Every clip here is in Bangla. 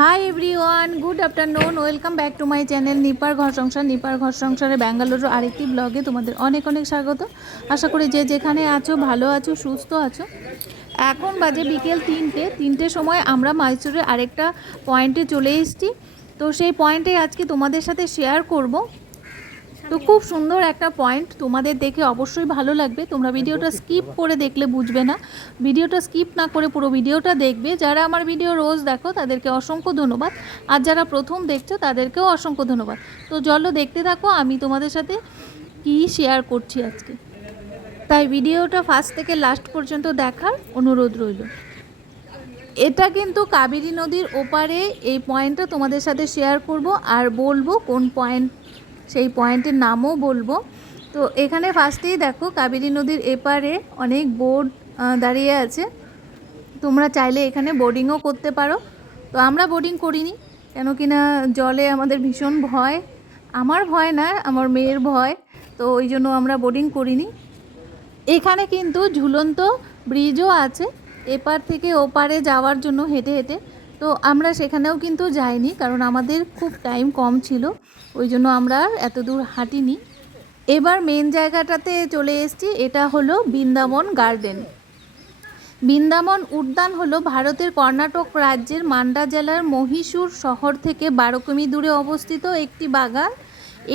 High everyone, good afternoon. Welcome back to my channel নিপার ঘর সংসার। নিপার ঘর সংসারে ব্যাঙ্গালোর আরেকটি ব্লগে তোমাদের অনেক অনেক স্বাগত। আশা করি যে যেখানে আছো ভালো আছো, সুস্থ আছো। এখন বাজে বিকেল 3টে সময় আমরা মাইসোরের আরেকটা পয়েন্টে চলে এসেছি। তো সেই পয়েন্টে আজকে তোমাদের সাথে শেয়ার করব। তো খুব সুন্দর একটা পয়েন্ট, তোমাদের দেখে অবশ্যই ভালো লাগবে। তোমরা ভিডিওটা স্কিপ করে দেখলে বুঝবে না, ভিডিওটা স্কিপ না করে পুরো ভিডিওটা দেখবে। যারা আমার ভিডিও রোজ দেখো তাদেরকে অসংখ্য ধন্যবাদ, আর যারা প্রথম দেখছো তাদেরকেও অসংখ্য ধন্যবাদ। তো চলো দেখতে থাকো আমি তোমাদের সাথে কি শেয়ার করছি আজকে। তাই ভিডিওটা ফার্স্ট থেকে লাস্ট পর্যন্ত দেখার অনুরোধ রইল। এটা কিন্তু কাবেরী নদীর ওপারে এই পয়েন্টটা তোমাদের সাথে শেয়ার করব, আর বলবো কোন পয়েন্ট, সেই পয়েন্টের নামও বলবো। তো এখানে ফার্স্টেই দেখো কাবেরী নদীর এপারে অনেক বোট দাঁড়িয়ে আছে। তোমরা চাইলে এখানে বোটিংও করতে পারো। তো আমরা বোটিং করিনি, কেন কিনা জলে আমাদের ভীষণ ভয়। আমার ভয় না, আমার মেয়ের ভয়, তো ওই জন্য আমরা বোটিং করিনি। এখানে কিন্তু ঝুলন্ত ব্রিজও আছে এপার থেকে ওপারে যাওয়ার জন্য হেঁটে হেঁটে। তো আমরা সেখানেও কিন্তু যাইনি, কারণ আমাদের খুব টাইম কম ছিল, ওই জন্য আমরা আর এত দূর হাঁটিনি। এবার মেন জায়গাটাতে চলে এসেছি, এটা হলো বৃন্দাবন গার্ডেন। বৃন্দাবন উদ্যান হলো ভারতের কর্ণাটক রাজ্যের মান্ডা জেলার মহীশূর শহর থেকে 12 কিমি দূরে অবস্থিত একটি বাগান।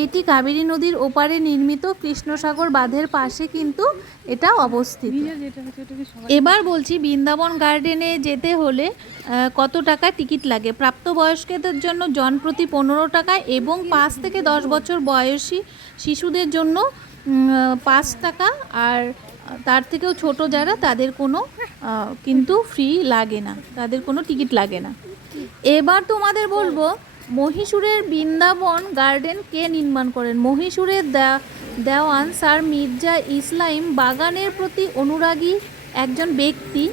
এটি কাবেরী নদীর ওপারে নির্মিত কৃষ্ণসাগর বাঁধের পাশে কিন্তু এটা অবস্থিত। এবার বলছি বৃন্দাবন গার্ডেনে যেতে হলে কত টাকা টিকিট লাগে। প্রাপ্তবয়স্কদের জন্য জনপ্রতি 15 টাকা এবং 5 থেকে 10 বছর বয়সী শিশুদের জন্য 5 টাকা, আর তার থেকেও ছোট যারা তাদের কোনো কিন্তু ফ্রি লাগে না, তাদের কোনো টিকিট লাগে না। এবার তোমাদের বলবো মহীশূরের বৃন্দাবন গার্ডেন কে নির্মাণ করেন। মহীশূরের দেওয়ান স্যার মির্জা ইসলাম বাগানের প্রতি অনুরাগী একজন ব্যক্তি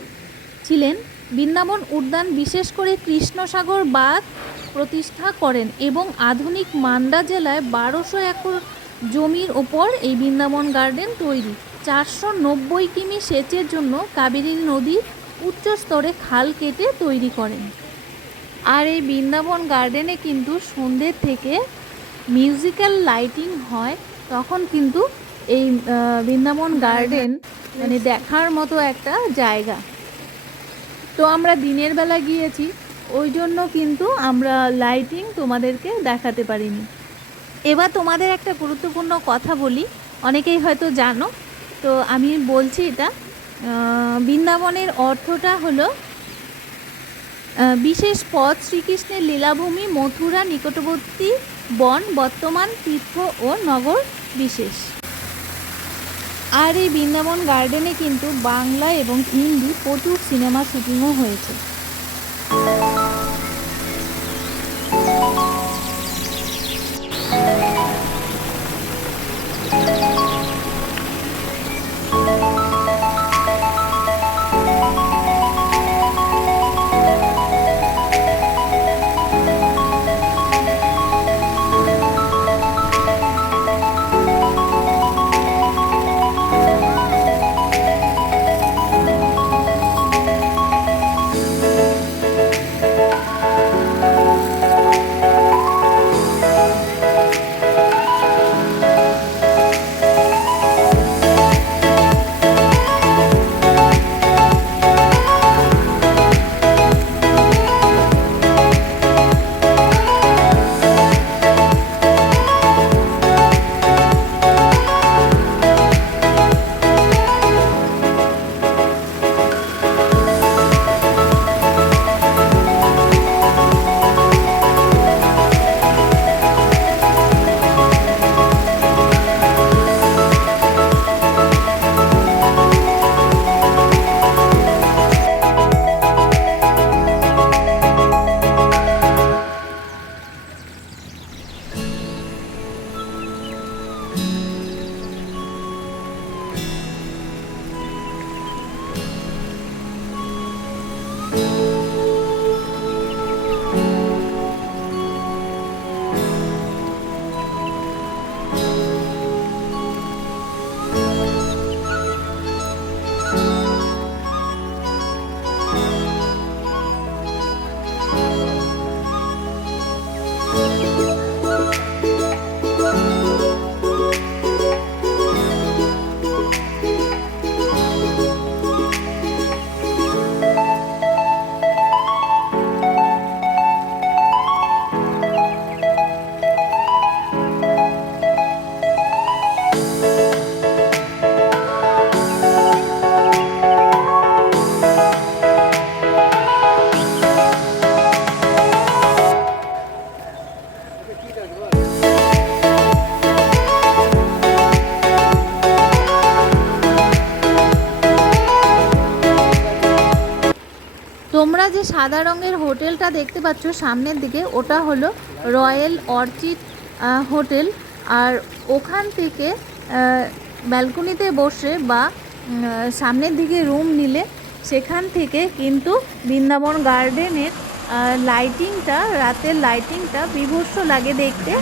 ছিলেন। বৃন্দাবন উদ্যান বিশেষ করে কৃষ্ণসাগর বাঁধ প্রতিষ্ঠা করেন এবং আধুনিক মান্ডা জেলায় 1200 একর জমির ওপর এই বৃন্দাবন গার্ডেন তৈরি। 490 কিমি সেচের জন্য কাবেরী নদীর উচ্চ স্তরে খাল কেটে তৈরি করেন। আর এই বৃন্দাবন গার্ডেনে কিন্তু সন্ধ্যের থেকে মিউজিক্যাল লাইটিং হয়, তখন কিন্তু এই বৃন্দাবন গার্ডেন মানে দেখার মতো একটা জায়গা। তো আমরা দিনের বেলা গিয়েছি, ওই জন্য কিন্তু আমরা লাইটিং তোমাদেরকে দেখাতে পারিনি। এবার তোমাদের একটা গুরুত্বপূর্ণ কথা বলি, অনেকেই হয়তো জানো, তো আমি বলছি এটা। বৃন্দাবনের অর্থটা হলো বিশেষ পথ, শ্রীকৃষ্ণের লীলাভূমি, মথুরা নিকটবর্তী বন, বর্তমান তীর্থ ও নগর বিশেষ। আর এই বৃন্দাবন গার্ডেনে কিন্তু বাংলা এবং হিন্দি প্রচুর সিনেমা শুটিংও হয়েছে। সাদা রঙের হোটেলটা দেখতে পাচ্ছ সামনের দিকে, ওটা হলো রয়্যাল অর্চিড হোটেল। আর ওখান থেকে ব্যালকনিতে বসে বা সামনের দিকে রুম নিলে সেখান থেকে কিন্তু বৃন্দাবন গার্ডেনের লাইটিংটা, রাতের লাইটিংটা বিভৎস লাগে দেখতে।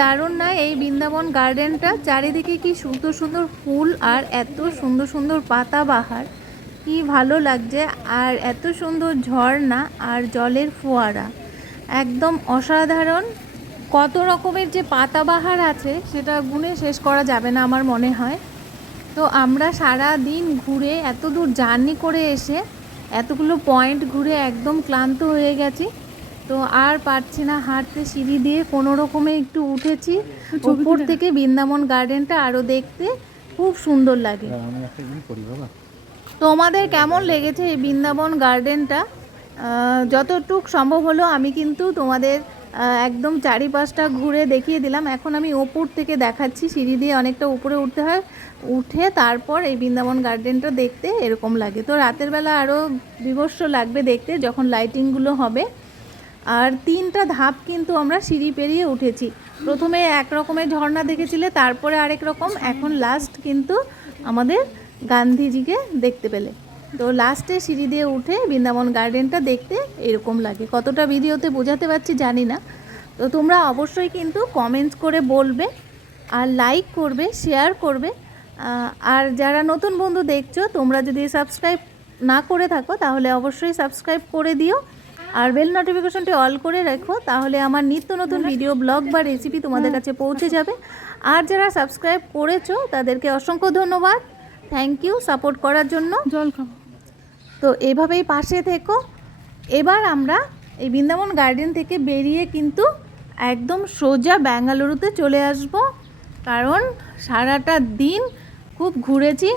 দারুণ না এই বৃন্দাবন গার্ডেনটা? চারিদিকে কি সুন্দর সুন্দর ফুল আর এত সুন্দর সুন্দর পাতাবাহার, কি ভালো লাগছে। আর এত সুন্দর ঝর্ণা আর জলের ফোয়ারা, একদম অসাধারণ। কত রকমের যে পাতাবাহার আছে সেটা গুণে শেষ করা যাবে না আমার মনে হয়। তো আমরা সারা দিন ঘুরে এত দূর জার্নি করে এসে এতগুলো পয়েন্ট ঘুরে একদম ক্লান্ত হয়ে গেছি। তো আর পারছি না হাঁটতে, সিঁড়ি দিয়ে কোনো রকমে একটু উঠেছি উপর থেকে। বৃন্দাবন গার্ডেনটা আরও দেখতে খুব সুন্দর লাগে। তোমাদের কেমন লেগেছে এই বৃন্দাবন গার্ডেনটা? যতটুক সম্ভব হলো আমি কিন্তু তোমাদের একদম চারিপাশটা ঘুরে দেখিয়ে দিলাম। এখন আমি ওপর থেকে দেখাচ্ছি, সিঁড়ি দিয়ে অনেকটা উপরে উঠতে হয়, উঠে তারপর এই বৃন্দাবন গার্ডেনটা দেখতে এরকম লাগে। তো রাতের বেলা আরও বিভৎস লাগবে দেখতে যখন লাইটিংগুলো হবে। আর 3টা ধাপ কিন্তু আমরা সিঁড়ি পেরিয়ে উঠেছি। প্রথমে এক রকমের ঝর্ণা দেখেছিলে, তারপরে আরেক রকম, এখন লাস্ট কিন্তু আমাদের গান্ধীজিকে দেখতে পেলে। তো লাস্টে সিঁড়ি দিয়ে উঠে বৃন্দাবন গার্ডেনটা দেখতে এরকম লাগে। কতটা ভিডিওতে বোঝাতে পারছি জানি না। তো তোমরা অবশ্যই কিন্তু কমেন্টস করে বলবে, আর লাইক করবে, শেয়ার করবে। আর যারা নতুন বন্ধু দেখছো, তোমরা যদি সাবস্ক্রাইব না করে থাকো তাহলে অবশ্যই সাবস্ক্রাইব করে দিও, আর বেল নোটিফিকেশনটি অল করে রাখো, তাহলে আমার নিত্য নতুন ভিডিও, ব্লগ বা রেসিপি তোমাদের কাছে পৌঁছে যাবে। আর যারা সাবস্ক্রাইব করেছো তাদেরকে অসংখ্য ধন্যবাদ, থ্যাংক ইউ সাপোর্ট করার জন্য। জল খাবো। তো এভাবেই পাশে থেকো। এবার আমরা এই বৃন্দাবন গার্ডেন থেকে বেরিয়ে কিন্তু একদম সোজা বেঙ্গালুরুতে চলে আসব, কারণ সারাটা দিন খুব ঘুরেছি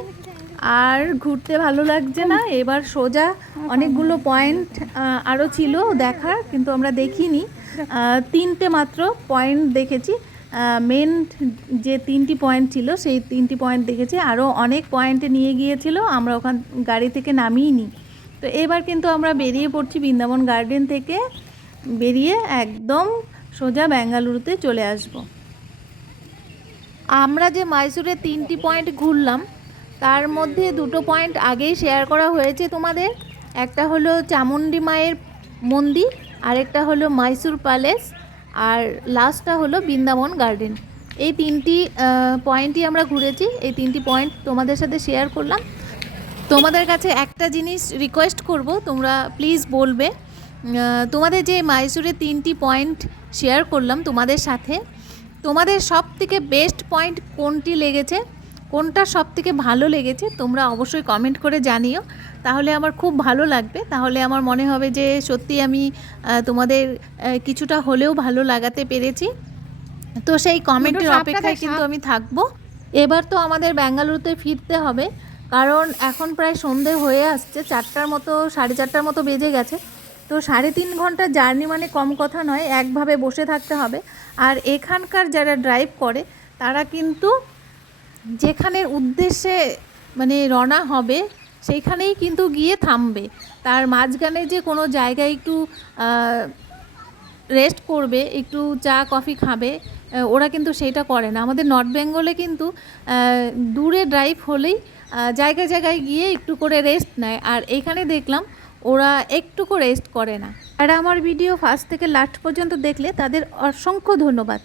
আর ঘুরতে ভালো লাগছে না। এবার সোজা অনেকগুলো পয়েন্ট আরও ছিল দেখার, কিন্তু আমরা দেখিনি। 3টে মাত্র পয়েন্ট দেখেছি। মেন যে 3টি পয়েন্ট ছিল সেই 3টি পয়েন্ট দেখেছি, আরও অনেক পয়েন্টে নিয়ে গিয়েছিল, আমরা ওখান গাড়ি থেকে নামিয়েই। তো এবার কিন্তু আমরা বেরিয়ে পড়ছি বৃন্দাবন গার্ডেন থেকে, বেরিয়ে একদম সোজা বেঙ্গালুরুতে চলে আসব। আমরা যে মাইসোরে 3টি পয়েন্ট ঘুরলাম তার মধ্যে 2টো পয়েন্ট আগেই শেয়ার করা হয়েছে তোমাদের। একটা হলো চামুণ্ডী মায়ের মন্দির, আরেকটা হলো মাইসোর প্যালেস, আর লাস্টটা হলো বৃন্দাবন গার্ডেন। এই 3টি পয়েন্টই আমরা ঘুরেছি। এই 3টি পয়েন্ট তোমাদের সাথে শেয়ার করলাম। তোমাদের কাছে একটা জিনিস রিকোয়েস্ট করব, তোমরা প্লিজ বলবে তোমাদের যে মাইসোরে 3টি পয়েন্ট শেয়ার করলাম তোমাদের সাথে, তোমাদের সব থেকে বেস্ট পয়েন্ট কোনটি লেগেছে, কোনটা সব থেকে ভালো লেগেছে তোমরা অবশ্যই কমেন্ট করে জানিও, তাহলে আমার খুব ভালো লাগবে। তাহলে আমার মনে হবে যে সত্যি আমি তোমাদের কিছুটা হলেও ভালো লাগাতে পেরেছি। তো সেই কমেন্টের অপেক্ষায় কিন্তু আমি থাকবো। এবার তো আমাদের বেঙ্গালুরুতে ফিরতে হবে, কারণ এখন প্রায় সন্ধে হয়ে আসছে, 4টার মতো, 4:30টার মতো বেজে গেছে। তো 3.5 ঘন্টা জার্নি মানে কম কথা নয়, একভাবে বসে থাকতে হবে। আর এখানকার যারা ড্রাইভ করে তারা কিন্তু যেখানের উদ্দেশ্যে মানে রওনা হবে সেইখানেই কিন্তু গিয়ে থামবে, তার মাঝখানে যে কোনো জায়গায় একটু রেস্ট করবে, একটু চা কফি খাবে, ওরা কিন্তু সেটা করে না। আমাদের নর্থ বেঙ্গলে কিন্তু দূরে ড্রাইভ হলেই জায়গায় জায়গায় গিয়ে একটু করে রেস্ট নেয়, আর এখানে দেখলাম ওরা একটুকু রেস্ট করে না। আর আমার ভিডিও ফার্স্ট থেকে লাস্ট পর্যন্ত দেখলে তাদের অসংখ্য ধন্যবাদ।